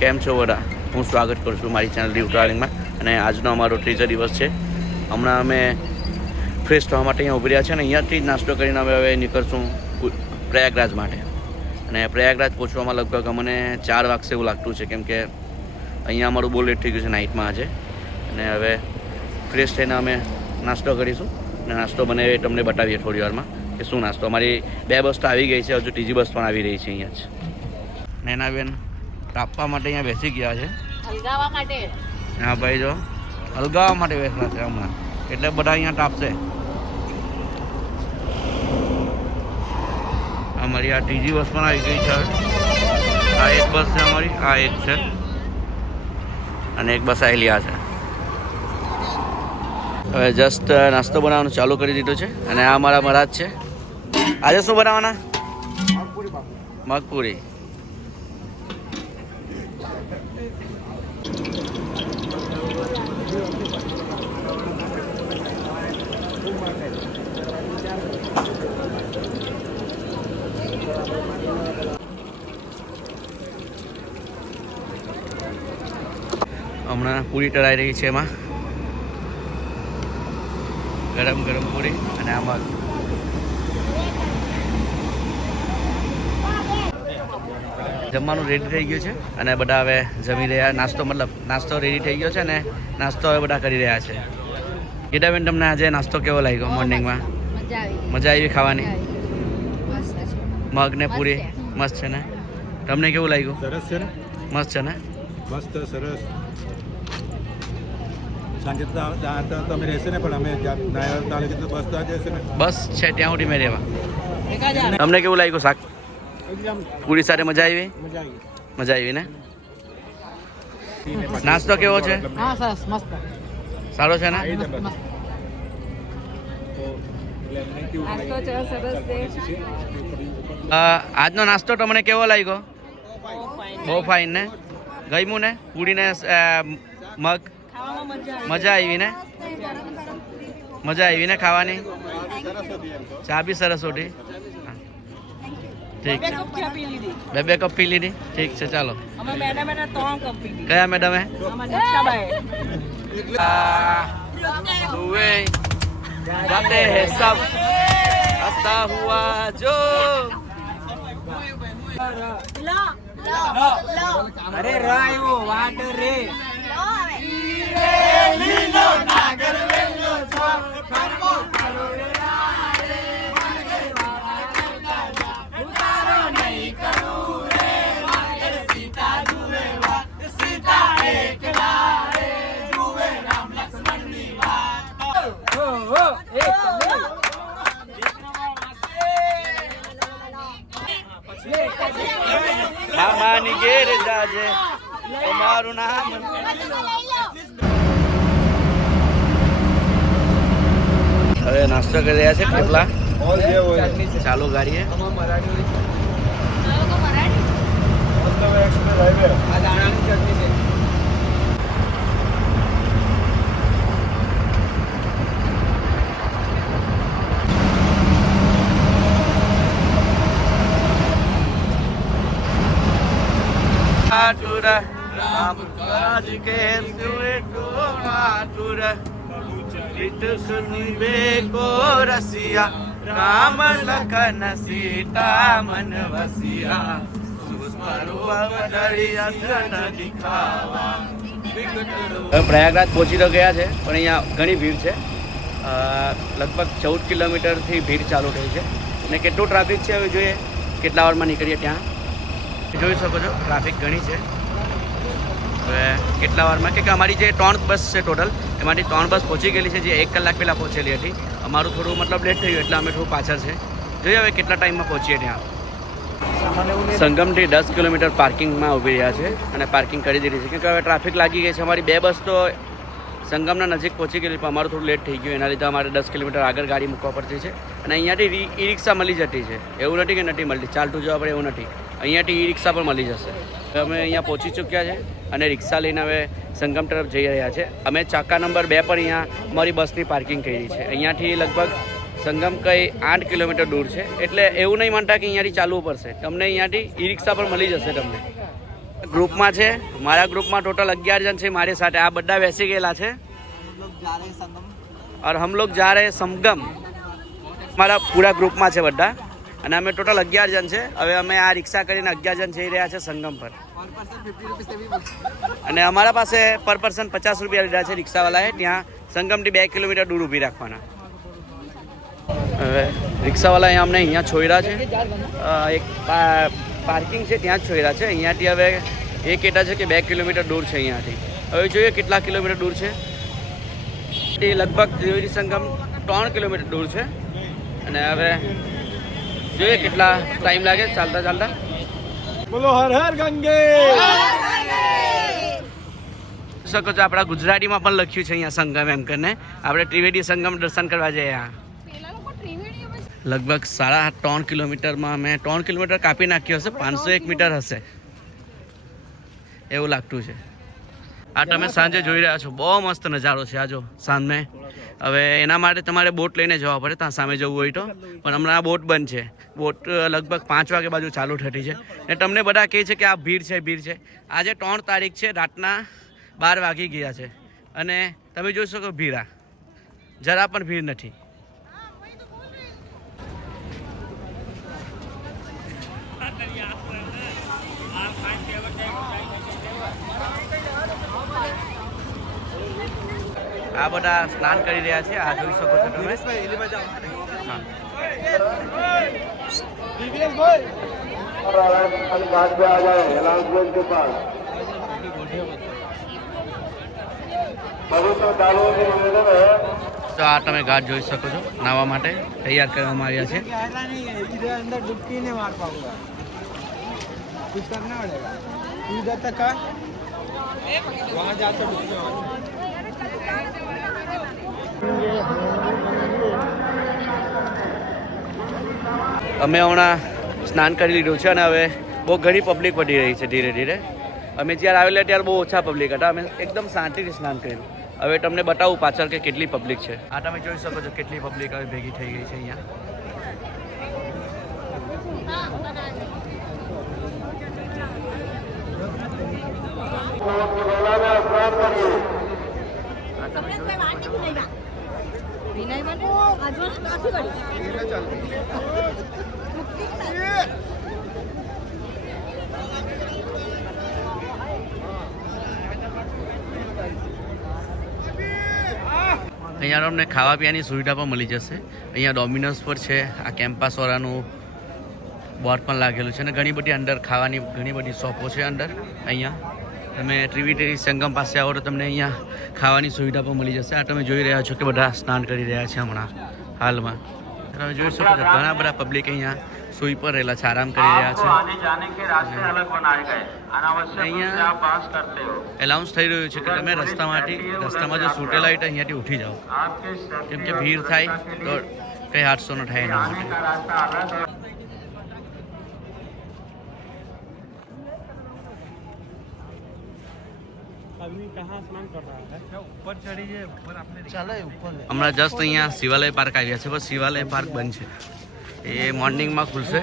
કેમ છો બધા? હું સ્વાગત કરું છું મારી ચેનલ રીવ ટ્રાવેલિંગમાં. અને આજનો અમારો ત્રીજો દિવસ છે. હમણાં અમે ફ્રેશ થવા માટે અહીંયા ઉભી રહ્યા છે અને અહીંયાથી જ નાસ્તો કરીને હવે નીકળશું પ્રયાગરાજ માટે. અને પ્રયાગરાજ પહોંચવામાં લગભગ અમને 4 વાગશે એવું લાગતું છે, કેમ કે અહીંયા અમારું બહુ લેટ થઈ ગયું છે નાઇટમાં આજે. અને હવે ફ્રેશ થઈને અમે નાસ્તો કરીશું અને નાસ્તો બનાવી તમને બતાવીએ થોડી વારમાં કે શું નાસ્તો. અમારી 2 બસ તો આવી ગઈ છે, હજુ ત્રીજી બસ પણ આવી રહી છે અહીંયા જ. નૈનાબેન તાપવા માટે અહીંયા બેસી ગયા છે, હલગાવા માટે. હા ભાઈ, જો હલગાવા માટે બેસલા છે હમણાં, એટલે બધા અહીંયા તાપશે. અમારી આ ત્રીજી બસ પણ આવી ગઈ છે. આ એક બસ છે અમારી, આ એક છે અને એક બસ આવેલી આ છે. હવે જસ્ટ નાસ્તો બનાવવાનું ચાલુ કરી દીધું છે. અને આ મારા મહારાજ છે. આજે શું બનાવવાના? મગપુરી. હમણાં પૂરી તળાઈ રહી છે, એમાં ગરમ ગરમ પૂરી અને આમાં જમવાનું રેડી થઈ ગયું છે અને બધા હવે જમી રહ્યા. નાસ્તો રેડી થઈ ગયો છે અને નાસ્તો હવે બધા કરી રહ્યા છે. ગીતાબેન, તમને આજે નાસ્તો કેવો લાગ્યો? મોર્નિંગમાં મજા આવી ખાવાની? મગ ને પૂરી મસ્ત છે ને? તમને કેવું લાગ્યું? સરસ છે ને? મસ્ત છે ને? મસ્ત સરસ. સાંજે તમે રહેશે ને, પણ અમે બસ તો આજે હશે ને? બસ છે ત્યાં સુધી મેં રહેવા. તમને કેવું લાગ્યું શાક? પૂરી સાથે મજા આવી? મજા આવી ને? નાસ્તો કેવો છે? સારો છે ને? આજનો નાસ્તો તમને કેવો લાગ્યો? બહુ ફાઇન ને? ગમ્યું ને? પૂરી ને મગ મજા આવી ને? મજા આવી ને ખાવાની? ચા બી સરસ હતી. ઠીક છે, 2 કપ પી લીધી. ઠીક છે, ચાલો. કયા મેડમે? जाते हैं सब हंसता हुआ जो अरे रायो वाटर रे लीलो नागर वेलो छो करमो करो रे उतारो नहीं करूं रे मारे सीता जुए वा सीता एक रे जुए राम लक्ष्मण नी बात ओ एक મામાની ઘેર જાજે તમારું નામ. હવે નાસ્તો કરી રહ્યા છે. કેટલા ચાલુ ગાડીએ રામ કાજ કે સુરે કો માતુર चित सुनिबे को रसिया राम लखन सीता मन वसिया પ્રયાગરાજ પહોંચી તો ગયા છે, પણ અહીંયા ઘણી ભીડ છે. લગભગ 14 કિલોમીટરથી ભીડ ચાલુ થઈ છે. અને કેટલું ટ્રાફિક છે હવે જોઈએ કેટલા વારમાં નીકળીએ. ત્યાં જોઈ શકો છો ટ્રાફિક ઘણી છે. હવે કેટલા વારમાં, કે અમારી જે 3 બસ છે ટોટલ, એમાંથી 3 બસ પહોંચી ગયેલી છે, જે 1 કલાક પહેલાં પહોંચેલી હતી. અમારું થોડું મતલબ લેટ થયું એટલે અમે થોડું પાછળ છે. જોઈએ હવે કેટલા ટાઈમમાં પહોંચીએ ત્યાં. સંગમથી 10 કિલોમીટર પાર્કિંગમાં ઊભી રહ્યા છે અને પાર્કિંગ કરી દીધી છે, કેમ કે હવે ટ્રાફિક લાગી ગઈ છે. અમારી 2 બસ તો સંગમના નજીક પહોંચી ગયેલી, પણ અમારું થોડું લેટ થઈ ગયું. એના લીધે અમારે 10 કિલોમીટર આગળ ગાડી મૂકવા પડતી છે. અને અહીંયાથી ઈ રિક્ષા મળી જતી છે. એવું નથી કે નથી મળતી, ચાલતું જવા પડે એવું નથી. અહીંયાથી ઈ રિક્ષા પણ મળી જશે. અમે અહીંયા પહોંચી ચૂક્યા છે અને રિક્ષા લઈને હવે સંગમ તરફ જઈ રહ્યા છે. અમે ચાકા નંબર 2 પર અહીંયા અમારી બસની પાર્કિંગ કરી છે. અહીંયાથી લગભગ સંગમ કંઈ 8 કિલોમીટર દૂર છે, એટલે એવું નહીં માનતા કે અહીંયાથી ચાલવું પડશે. તમને અહીંયાથી ઈ રિક્ષા પણ મળી જશે તમને. ગ્રુપમાં છે, મારા ગ્રુપમાં ટોટલ 11 જણ છે મારી સાથે. આ બધા બેસી ગયેલા છે. और हम लोग जा रहे हैं संगम. મારા પૂરા ગ્રુપમાં છે બધા અને અમે ટોટલ 11 જણ છે. હવે અમે આ રિક્ષા કરીને 11 જણ જઈ રહ્યા છે સંગમ પર. અને અમારા પાસે પર પર્સન 50 રૂપિયા લીધા છે રિક્ષાવાળાએ. ત્યાં સંગમથી 2 કિલોમીટર દૂર ઊભી રાખવાના. હવે રિક્ષાવાળાએ અમને અહીંયા છોડ્યા છે. એક પાર્કિંગ છે ત્યાં જ છોડ્યા છે. અહીંયાથી હવે એ કહેતા છે કે 2 કિલોમીટર દૂર છે અહીંયાથી. હવે જોઈએ કેટલા કિલોમીટર દૂર છે. એ લગભગ ત્રિવેદી સંગમ 3 કિલોમીટર દૂર છે. અને હવે જોઈએ કેટલા ટાઈમ લાગે ચાલતા ચાલતા. બોલો હર હર ગંગે. શકો છો આપણા ગુજરાતીમાં પણ લખ્યું છે અહીંયા સંગમ એમ કરીને. આપણે ત્રિવેદી સંગમ દર્શન કરવા જઈએ. લગભગ 3.5 કિલોમીટરમાં અમે 3 કિલોમીટર કાપી નાખ્યો હશે. 501 મીટર હશે એવું લાગતું છે. આ તમે સાંજે જોઈ રહ્યા છો, બહુ મસ્ત નજારો છે આ જો સાંજમે. હવે એના માટે તમારે બોટ લઈને જવા પડે ત્યાં સામે જવું હોય તો. પણ હમણાં આ બોટ બંધ છે. બોટ લગભગ 5 વાગે બાજુ ચાલુ થતી છે. ને તમને બધા કહે છે કે આ ભીડ છે ભીડ છે. આજે 3 તારીખ છે, રાતના 12 વાગી ગયા છે અને તમે જોઈ શકો ભીડ જરા પણ ભીડ નથી. આ બધા સ્નાન કરી રહ્યા છે. આ જોઈ શકો છો તમે. હા. તો આ તમે ઘાટ જોઈ શકો છો. નાહવા માટે તૈયાર કરવામાં આવ્યા છે. अंदर डुबकी नहीं मार पाऊंगा, कुछ करना पड़ेगा. इधर तक का वहाँ जाकर डुबकी मार. અમે હમણાં સ્નાન કરી લીધું છે અને હવે બહુ ઘણી પબ્લિક વધી રહી છે ધીરે ધીરે. અમે જ્યારે આવેલા ત્યારે બહુ ઓછા પબ્લિક હતા. અમે એકદમ શાંતિથી સ્નાન કર્યું. હવે તમને બતાવું પાછળ કે કેટલી પબ્લિક છે. આ તમે જોઈ શકો છો કેટલી પબ્લિક હવે ભેગી થઈ ગઈ છે અહીંયા. અહીંયા તમને ખાવા પીવાની સુવિધા પણ મળી જશે. અહીંયા ડોમિનોઝ પર છે. આ કેમ્પસવાળાનું બોર્ડ પણ લાગેલું છે અને ઘણી બધી અંદર ખાવાની ઘણી બધી શોપો છે અંદર. અહીંયા તમે ત્રિવેદી સંગમ પાસે આવો તો તમને અહીંયા ખાવાની સુવિધા પણ મળી જશે. આ તમે જોઈ રહ્યા છો કે બધા સ્નાન કરી રહ્યા છે હમણાં હાલમાં. તમે જોઈ શકો છો ઘણા બધા પબ્લિક અહીંયા સુઈ પર રહેલા છે, આરામ કરી રહ્યા છે. અહીંયા એલાઉન્સ થઈ રહ્યું છે કે તમે રસ્તામાં જો છૂટેલા હોય તો અહીંયાથી ઉઠી જાઓ, કેમ કે ભીડ થાય તો કંઈ હાદસો ન થાય એના માટે. હમણાં જસ્ટ અહીંયા શિવાલય પાર્ક આવ્યા છે, બસ શિવાલય પાર્ક બંધ છે. એ મોર્નિંગમાં ખુલશે.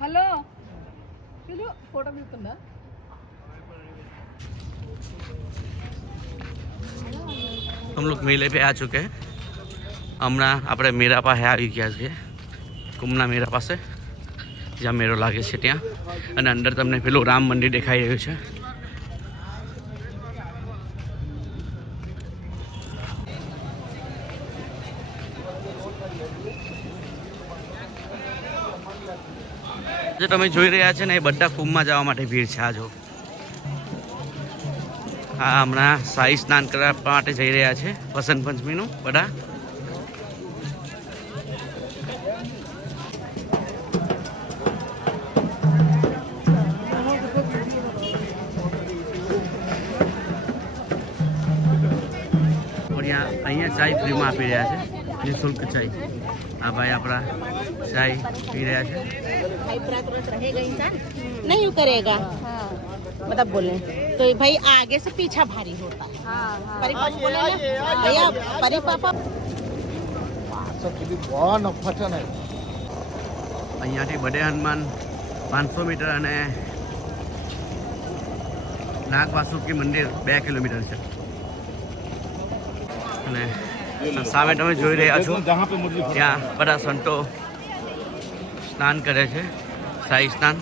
హలో చూడు ఫోటో తీస్తుందా हम लोग मेले पे आ चुके हैं. हमारा આપણે મેરા પાસે આવી ગયા છે, કુંભના મેરા પાસે જ્યાં મેળો લાગે છે ત્યાં. અને અંદર તમને પેલું રામ મંદિર દેખાઈ રહ્યું છે. જે તમે જોઈ રહ્યા છે ને એ બધા કુંભમાં જવા માટે ભીડ છે. આ જો આ હમણાં શાહી સ્નાન કરવા માટે જઈ રહ્યા છે વસંત પંચમીનું બધા. અહીંયા ચાય ફ્રીમાં આપી રહ્યા છે, નિઃશુલ્ક ચાય. આ ભાઈ આપણા ચાય પી રહ્યા છે. रहेगा इंसान नहीं करेगा, मतलब बोले तो भाई आगे से पीछा भारी होता है. परिपाप बोले ना भैया, परिपाप અહીંયાથી બડે હનુમાન 500 મીટર અને નાગ વાસુકી મંદિર 2 કિલોમીટર છે. અને સામે તમે જોઈ રહ્યા છો ત્યાં બધા સંતો સ્નાન કરે છે, શાહી સ્નાન.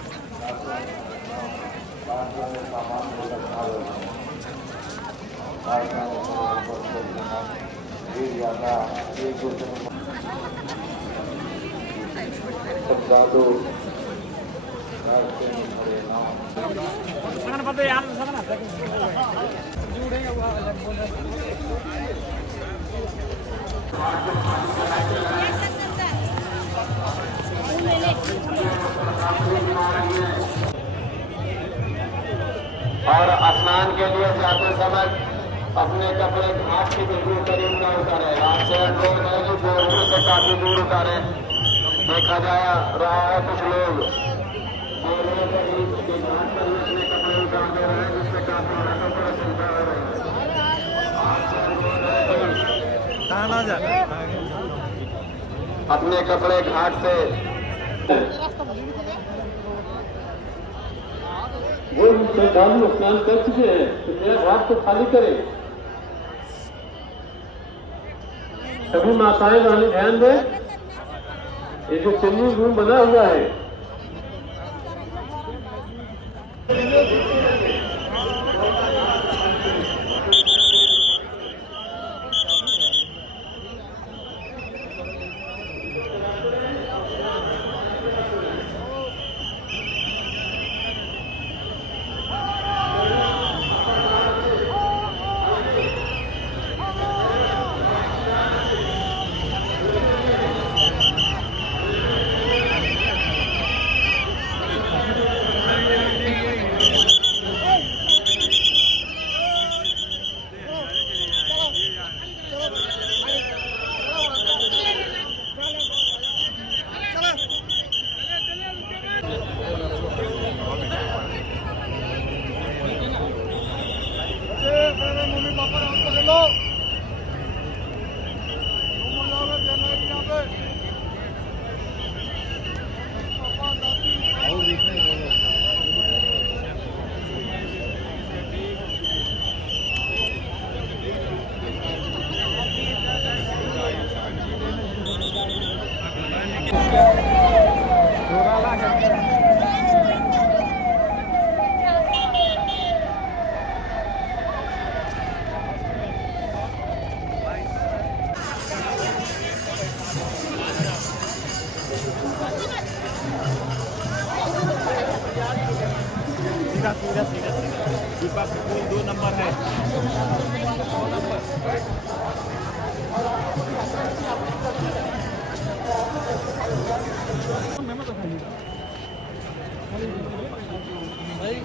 और स्नान के लिए जाते समय अपने कपड़े घाट की बिल्कुल करीब न उतारे. एक्सीडेंट रोड है जो बोर्डर से काफी दूर उतारे. देखा जा रहा है कुछ लोग बोर्डर के घाट पर ही अपने कपड़े उतार दे रहे हैं, जिससे काफी हाथों पर चिंता हो रही है. अपने कपड़े घाट से वो श्रद्धालु स्नान कर चुके हैं तो मेरा घाट को खाली करें. सभी माताएं रानी ध्यान दें, ये जो चेंजिंग रूम बना हुआ है दीपक 2 नंबर है. भाई